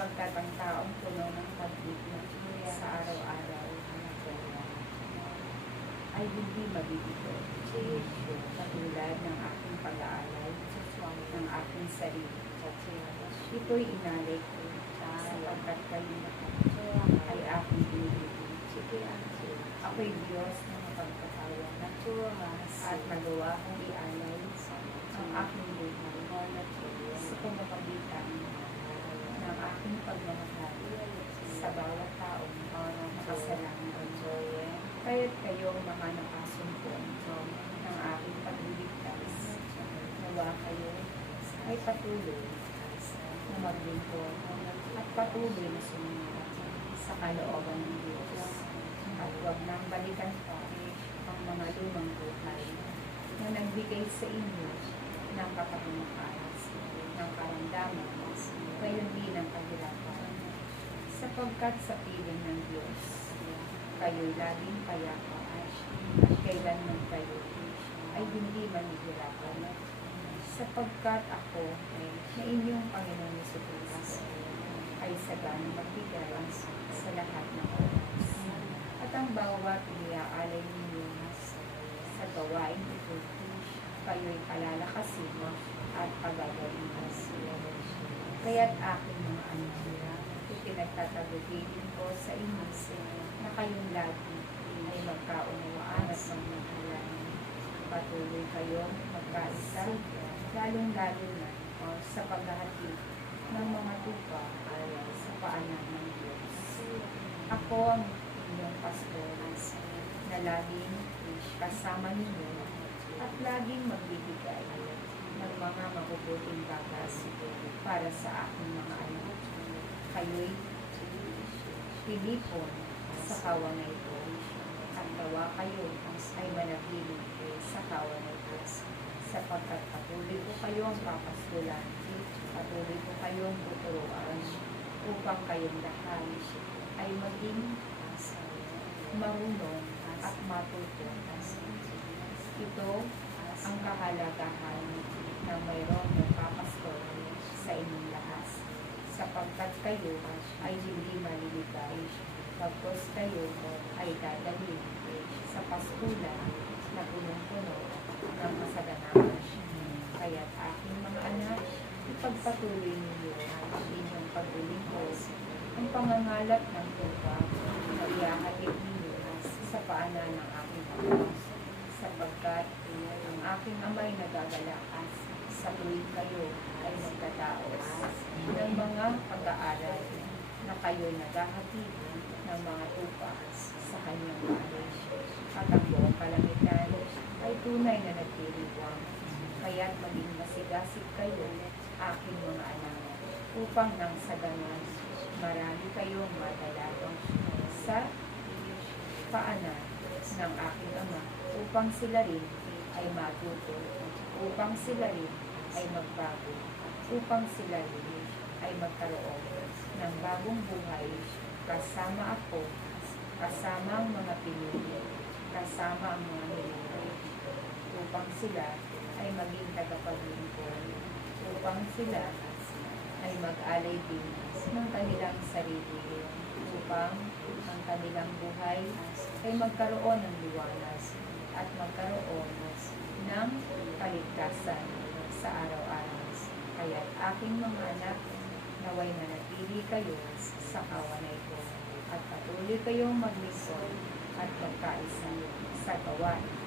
sapagkat ang taong puno ng pag-ibig sa araw-araw ay hindi mabibigo. Katulad ng aking pag-aalay ng aking sarili. Ito'y inalay ko sapagkat kayo ay aking pinibig. Ako'y Diyos na mapagpatawa at magawa kong ialay ang aking buhay sa pamamagitan ng aking pagmamahal sa bawat taong makasalanan. Kaya't kayong mga nakasumpong ng aking pagliligtas, nawa kayo ay patuloy na maglingkod at patuloy na sumunod sa kalooban ng Diyos. At huwag nang balikan pa ang mga lumang buhay na nagbigay sa inyo ng kapahamakan, ng karamdaman, gayon din ng kahirapan. Sapagkat sa piling ng Diyos, kayo'y laging payapa at kailanman kayo ay hindi manihirapan. Sapagkat ako na inyong Panginoon Jesucristo ay saganang magbigay sa lahat ng oras. At ang bawat iniaalay ninyo sa gawain ito, kayo'y palalakasin at pagagawin. Kaya't aking mga anak, ipinagtatagugilin ko sa inyo na kayong lagi ay magkaunawaan at magmahalan. Patuloy kayong magkaisa, lalong-lalo na sa paghahatid ng mga tupa sa paanan ng Diyos. Ako ang inyong pastor na laging kasama ninyo at laging magbibigay ng mga mabubuting bagay para sa aking mga anak. Kayo'y pilipon sa kawan na ito at gawa kayo ay manatili sa kawan na ito sapagkat patuloy ko kayong papastulan, patuloy ko kayong tuturuan upang kayong lahat ay maging marunong at matuto. Ito ang kahalagahan na mayroong nagpapastol sa inyong lahat sapagkat kayo ay hindi maliligay pagkos kayo ay dadalhin sa pastulan na punong-puno ng kasaganahan. Kaya't aking mga anak, ipagpatuloy ninyo ang inyong paglilingkod, ang pangangalat ng tupa na iahatid ninyo sa paanan ng aking Panginoon, sapagkat ang aking amay nagagalakas sa tuwing kayo ay magtataos ng mga pag-aaral na kayo'y naghahatid ng mga tupa sa kanyang bahay. At ang buong kalamitan ay tunay na nagtiriwang. Kaya't maging masigasig kayo, aking mga anak, upang nang sa ganon, marami kayong madalagang sa paanan ng aking ama, upang sila rin ay matuto, upang sila rin ay magbago, upang sila rin ay magkaroon ng bagong buhay, kasama ako, kasama ang mga pinili, kasama ang mga nilingkod, upang sila ay maging tagapaglingkod, upang sila ay mag-alay din ng kanilang sarili, upang ang kanilang buhay ay magkaroon ng liwanag at magkaroon ng kaligtasan sa araw-araw. Kaya't aking mga anak, naway manatili kayo sa kawan na ito at patuloy kayong maglingkod at magkaisa sa gawain